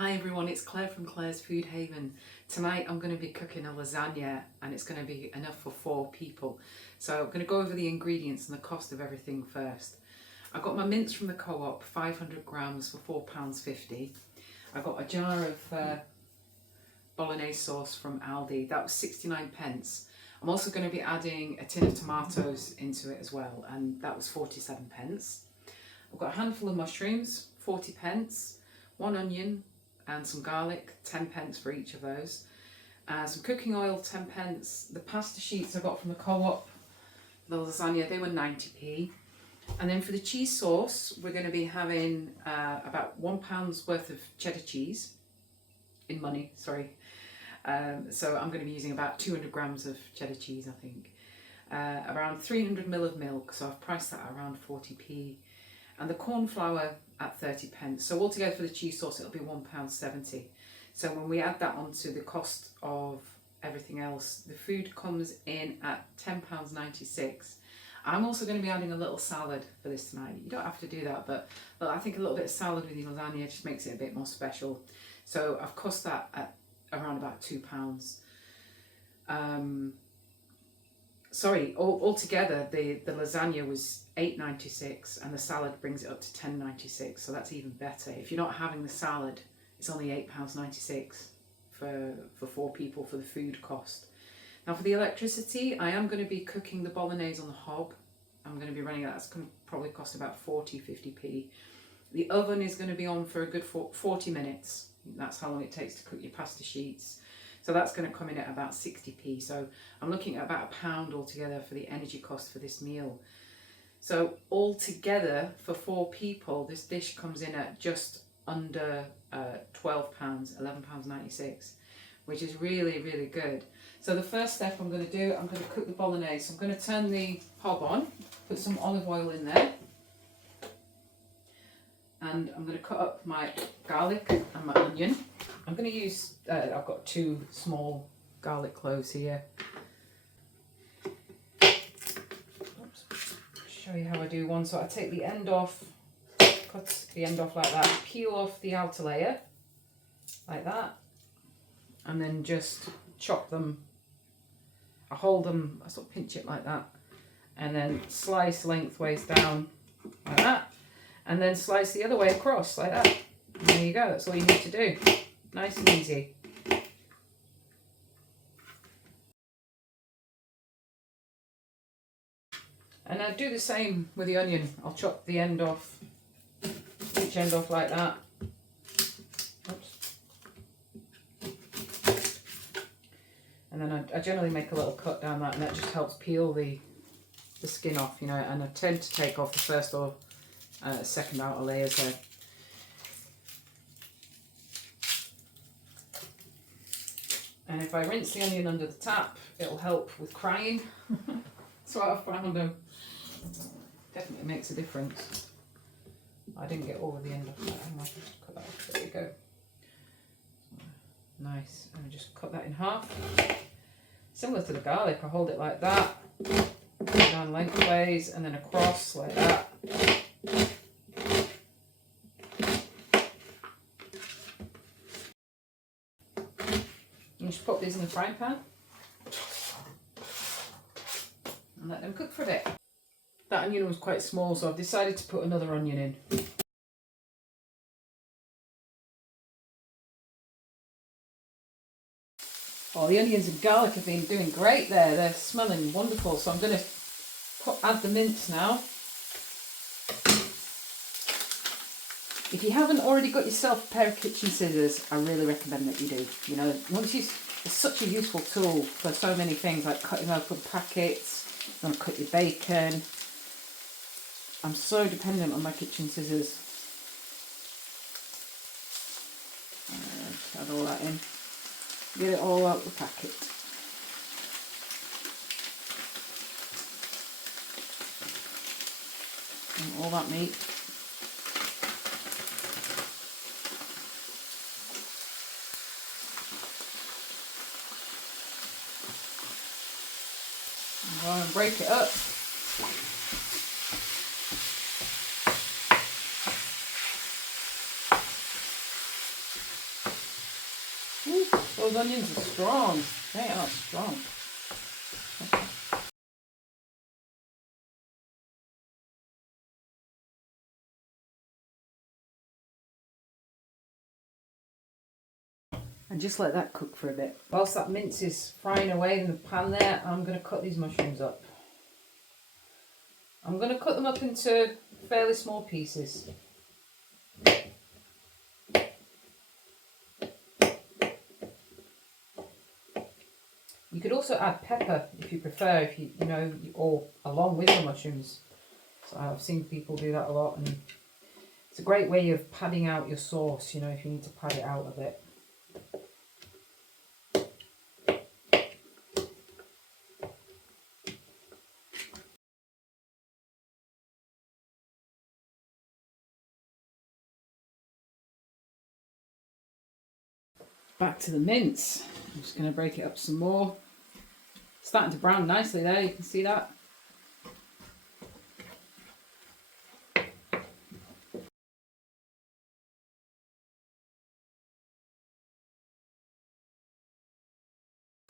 Hi everyone, it's Claire from Claire's Food Haven. Tonight I'm going to be cooking a lasagna and it's going to be enough for 4 people. So I'm going to go over the ingredients and the cost of everything first. I got my mince from the co-op, 500 grams for £4.50. I got a jar of bolognese sauce from Aldi, that was 69 pence. I'm also going to be adding a tin of tomatoes into it as well, and that was 47 pence. I've got a handful of mushrooms, 40 pence, 1 onion, and some garlic, 10 pence for each of those. Some cooking oil, 10 pence. The pasta sheets I got from the co-op, the lasagna, they were 90p. And then for the cheese sauce, we're going to be having about £1 worth of cheddar cheese, in money, sorry. So I'm going to be using about 200 grams of cheddar cheese, I think. Around 300ml of milk, so I've priced that at around 40p. And the cornflour at 30 pence. So altogether for the cheese sauce, it'll be £1.70. So when we add that onto the cost of everything else, the food comes in at £10.96. I'm also going to be adding a little salad for this tonight. You don't have to do that, but I think a little bit of salad with your lasagna just makes it a bit more special. So I've cost that at around about £2. Sorry, altogether the lasagna was £8.96 and the salad brings it up to £10.96, so that's even better. If you're not having the salad, it's only £8.96 for 4 people for the food cost. Now for the electricity, I am going to be cooking the bolognese on the hob. I'm going to be running that. That's going to probably cost about 40-50p. The oven is going to be on for a good 40 minutes. That's how long it takes to cook your pasta sheets. So that's going to come in at about 60p. So I'm looking at about £1 altogether for the energy cost for this meal. So altogether for 4 people, this dish comes in at just under £12, £11.96, which is really, really good. So the first step I'm going to do, I'm going to cook the bolognese. So I'm going to turn the hob on, put some olive oil in there. And I'm going to cut up my garlic and my onion. I'm going to use, I've got 2 small garlic cloves here. Oops. Show you how I do one. So I take the end off, cut the end off like that, peel off the outer layer, like that, and then just chop them. I hold them, I sort of pinch it like that, and then slice lengthways down like that. And then slice the other way across like that. And there you go, that's all you need to do. Nice and easy. And I do the same with the onion. I'll chop the end off, each end off like that. Oops. And then I generally make a little cut down that, and that just helps peel the skin off, you know, and I tend to take off the first or second outer layers there. And if I rinse the onion under the tap, it'll help with crying. That's what I've found. Definitely makes a difference. I didn't get over the end of that. I might just cut that off. There you go. Nice. And I just cut that in half. Similar to the garlic, I hold it like that, down lengthways, and then across like that. You just put these in the frying pan and let them cook for a bit. That onion was quite small, so I've decided to put another onion in. Oh, the onions and garlic have been doing great there. They're smelling wonderful. So I'm going to add the mince now. If you haven't already got yourself a pair of kitchen scissors, I really recommend that you do. You know, it's such a useful tool for so many things, like cutting open packets, you want to cut your bacon. I'm so dependent on my kitchen scissors. Add all that in. Get it all out the packet. And all that meat. Go and break it up. Ooh, those onions are strong. They are strong. And just let that cook for a bit. Whilst that mince is frying away in the pan there, I'm going to cut these mushrooms up. I'm going to cut them up into fairly small pieces. You could also add pepper if you prefer, if you know, or along with the mushrooms. So I've seen people do that a lot, and it's a great way of padding out your sauce, you know, if you need to pad it out a bit. Back to the mince. I'm just going to break it up some more. It's starting to brown nicely there, you can see that.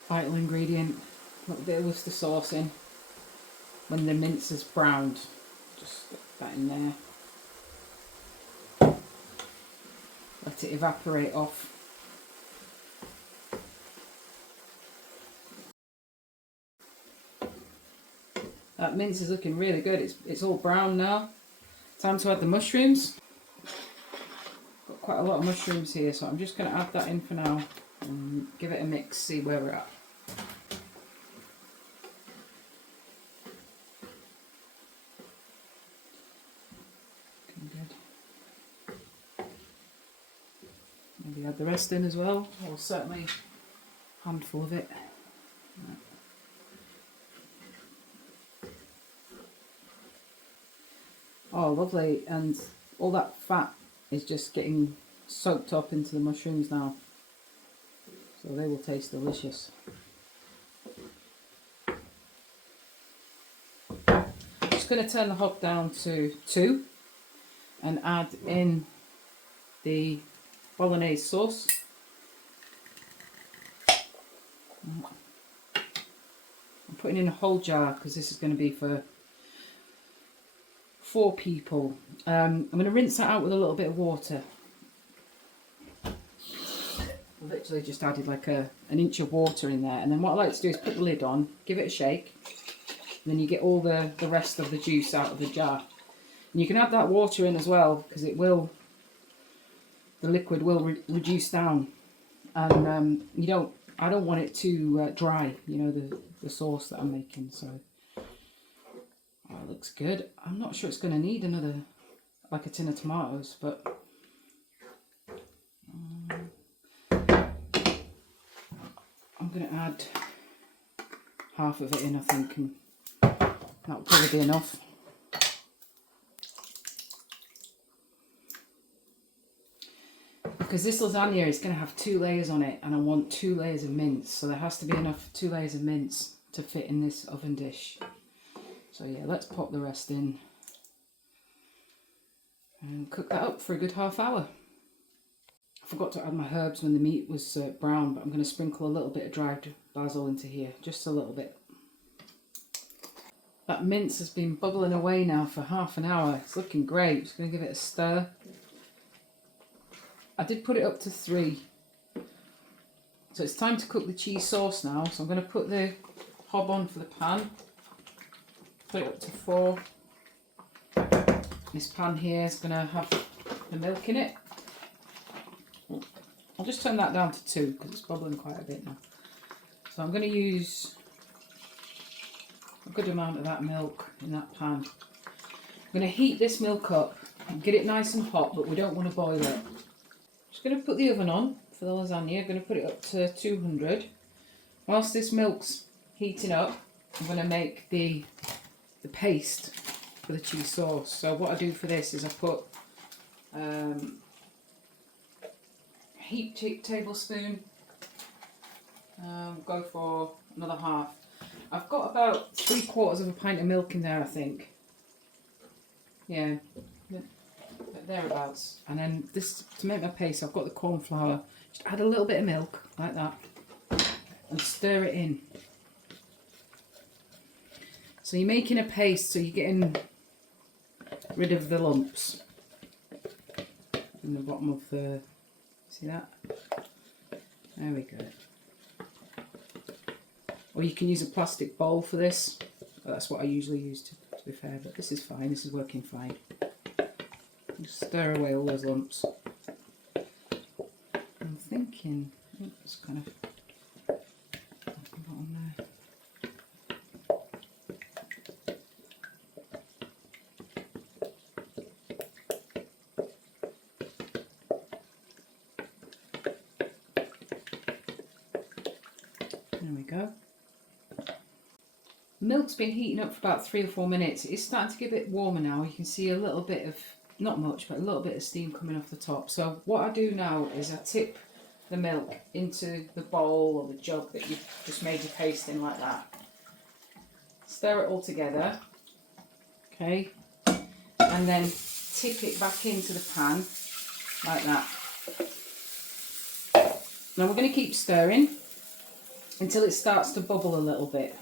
Vital ingredient, a little bit of Worcester sauce in. When the mince is browned, just stick that in there. Let it evaporate off. That mince is looking really good. It's all brown now. Time to add the mushrooms. Got quite a lot of mushrooms here, so I'm just going to add that in for now and give it a mix, see where we're at. Good. Maybe add the rest in as well, or certainly a handful of it. Oh, lovely, and all that fat is just getting soaked up into the mushrooms now, so they will taste delicious. Just going to turn the hob down to 2 and add in the bolognese sauce. I'm putting in a whole jar because this is going to be for 4 people. I'm going to rinse that out with a little bit of water. I literally just added like an inch of water in there, and then what I like to do is put the lid on, give it a shake, and then you get all the rest of the juice out of the jar. And you can add that water in as well, because it will, the liquid will reduce down, and I don't want it too dry, you know, the sauce that I'm making. So oh, it looks good. I'm not sure it's going to need another, like a tin of tomatoes, but I'm going to add half of it in, I think, and that'll probably be enough. Because this lasagna is going to have 2 layers on it, and I want 2 layers of mince, so there has to be enough 2 layers of mince to fit in this oven dish. So yeah, let's pop the rest in and cook that up for a good half hour. I forgot to add my herbs when the meat was brown, but I'm going to sprinkle a little bit of dried basil into here, just a little bit. That mince has been bubbling away now for half an hour. It's looking great. Just going to give it a stir. I did put it up to 3. So it's time to cook the cheese sauce now. So I'm going to put the hob on for the pan. Put it up to 4. This pan here is going to have the milk in it. I'll just turn that down to 2 because it's bubbling quite a bit now. So I'm going to use a good amount of that milk in that pan. I'm going to heat this milk up and get it nice and hot, but we don't want to boil it. Just going to put the oven on for the lasagna. I'm going to put it up to 200. Whilst this milk's heating up, I'm going to make the paste for the cheese sauce. So what I do for this is I put heaped tablespoon, go for another half. I've got about 3/4 of a pint of milk in there, I think. Yeah, a bit thereabouts. And then this, to make my paste, I've got the cornflour. Just add a little bit of milk, like that, and stir it in. So you're making a paste, so you're getting rid of the lumps in the bottom of the, see that? There we go. Or you can use a plastic bowl for this. That's what I usually use to be fair, but this is fine, this is working fine. Just stir away all those lumps. I'm thinking, it's kind of on there. There we go. Milk's been heating up for about 3 or 4 minutes. It's starting to get a bit warmer now. You can see a little bit of, not much, but a little bit of steam coming off the top. So what I do now is I tip the milk into the bowl or the jug that you've just made your paste in, like that. Stir it all together, okay, and then tip it back into the pan like that. Now we're going to keep stirring until it starts to bubble a little bit.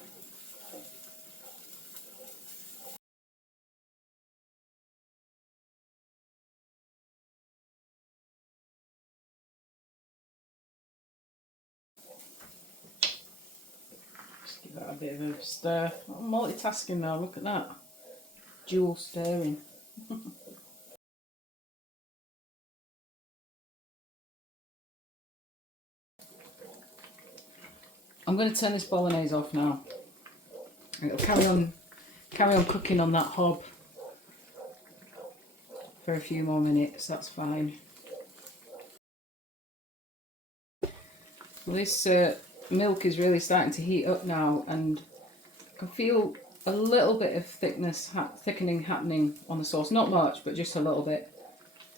Just give that a bit of a stir. I'm multitasking now, look at that. Dual stirring. I'm going to turn this bolognese off now. It'll carry on cooking on that hob for a few more minutes, that's fine. Well, this milk is really starting to heat up now, and I can feel a little bit of thickening happening on the sauce. Not much, but just a little bit.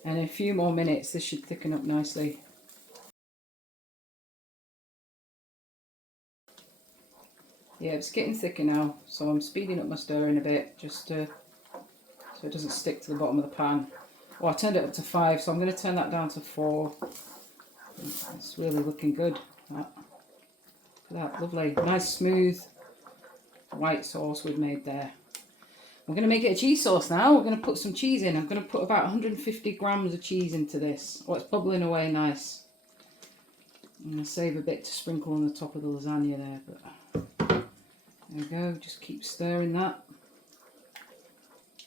And in a few more minutes this should thicken up nicely. Yeah, it's getting thicker now, so I'm speeding up my stirring a bit, just so it doesn't stick to the bottom of the pan. Oh, I turned it up to 5, so I'm going to turn that down to 4. It's really looking good. Look at that, lovely, nice smooth white sauce we've made there. We're going to make it a cheese sauce now. We're going to put some cheese in. I'm going to put about 150 grams of cheese into this. Oh, it's bubbling away nice. I'm going to save a bit to sprinkle on the top of the lasagna there, but there we go. Just keep stirring that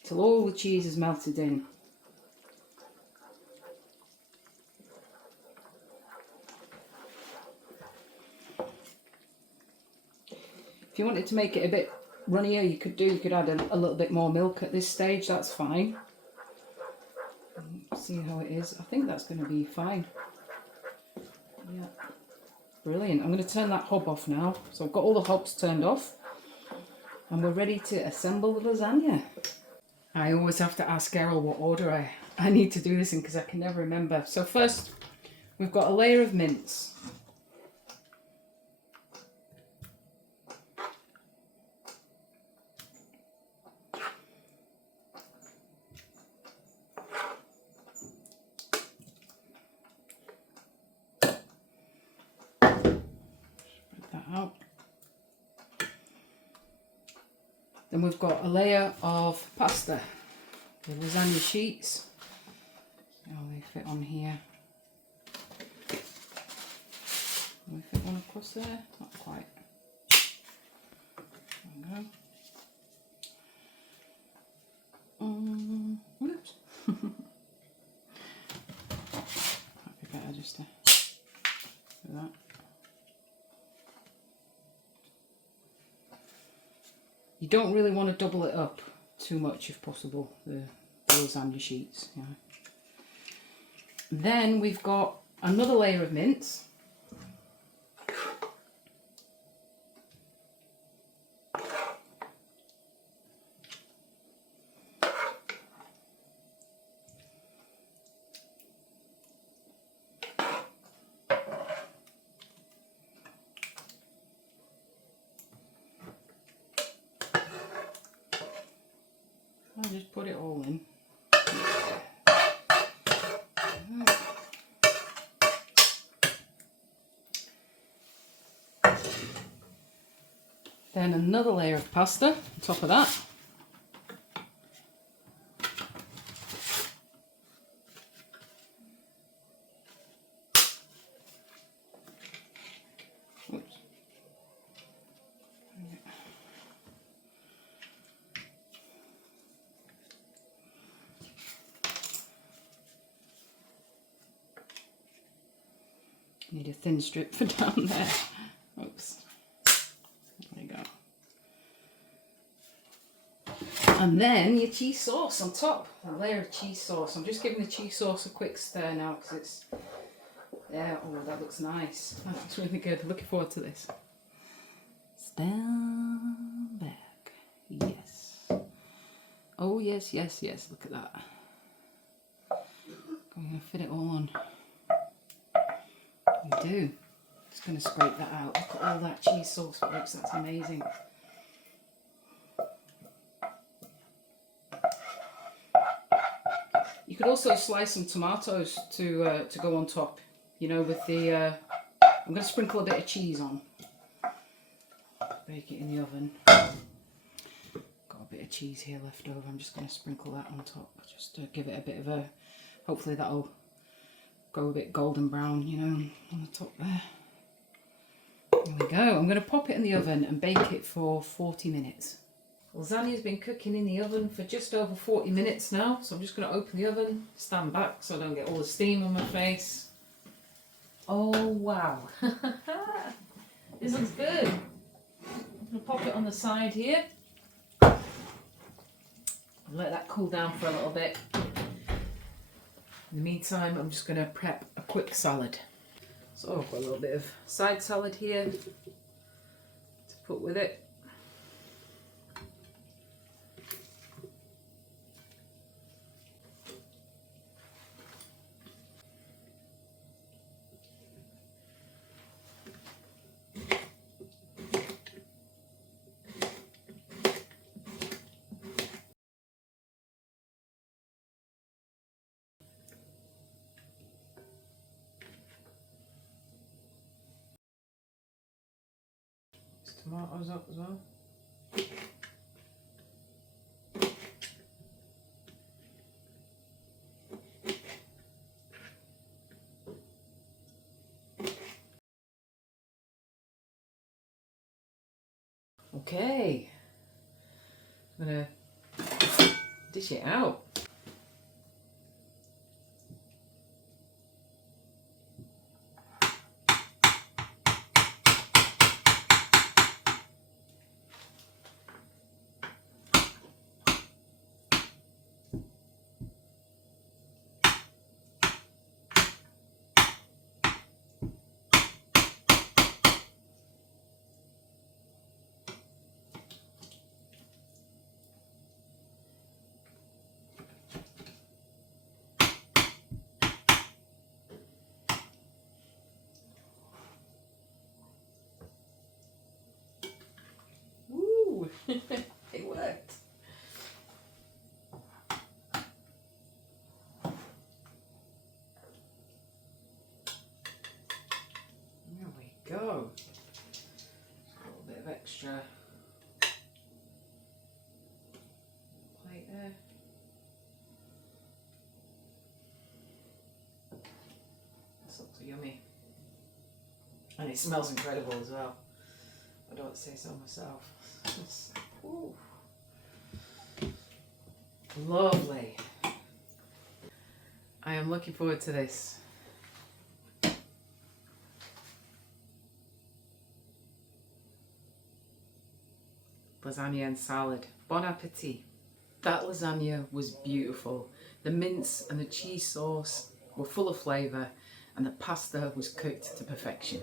till all the cheese is melted in. If you wanted to make it a bit runnier, you could add a little bit more milk at this stage, that's fine. See how it is. I think that's going to be fine. Yeah, brilliant. I'm going to turn that hob off now. So I've got all the hobs turned off and we're ready to assemble the lasagna. I always have to ask Errol what order I need to do this in because I can never remember. So first we've got a layer of mince. Out. Then we've got a layer of pasta, the lasagna sheets. See how they fit on here. Can we fit one across there? Not quite. There we go. Whoops. Might be better just to do that. You don't really want to double it up too much if possible, the lasagna sheets. Yeah. Then we've got another layer of mince. I'll just put it all in. Then another layer of pasta on top of that. Oops. Need a thin strip for down there. Oops. There you go. And then your cheese sauce on top. A layer of cheese sauce. I'm just giving the cheese sauce a quick stir now because it's... Yeah, oh, that looks nice. That looks really good. Looking forward to this. Stand back. Yes. Oh, yes, yes, yes. Look at that. I'm going to fit it all on. You do. Just going to scrape that out. Look at all that cheese sauce, folks. That's amazing. You could also slice some tomatoes to go on top. You know, with the... I'm going to sprinkle a bit of cheese on. Bake it in the oven. Got a bit of cheese here left over. I'm just going to sprinkle that on top. Just to give it a bit of a... Hopefully that'll go a bit golden brown, you know, on the top there. There we go. I'm going to pop it in the oven and bake it for 40 minutes. Lasagne's been cooking in the oven for just over 40 minutes now. So I'm just going to open the oven, stand back so I don't get all the steam on my face. Oh, wow. This looks good. I'm going to pop it on the side here. Let that cool down for a little bit. In the meantime, I'm just going to prep a quick salad. So I've got a little bit of side salad here to put with it. Tomatoes up as well. Okay, I'm gonna dish it out. It worked. There we go. A little bit of extra plate there. This looks yummy. And it smells incredible as well. I don't say so myself. Ooh. Lovely. I am looking forward to this. Lasagna and salad. Bon appetit. That lasagna was beautiful. The mince and the cheese sauce were full of flavour and the pasta was cooked to perfection.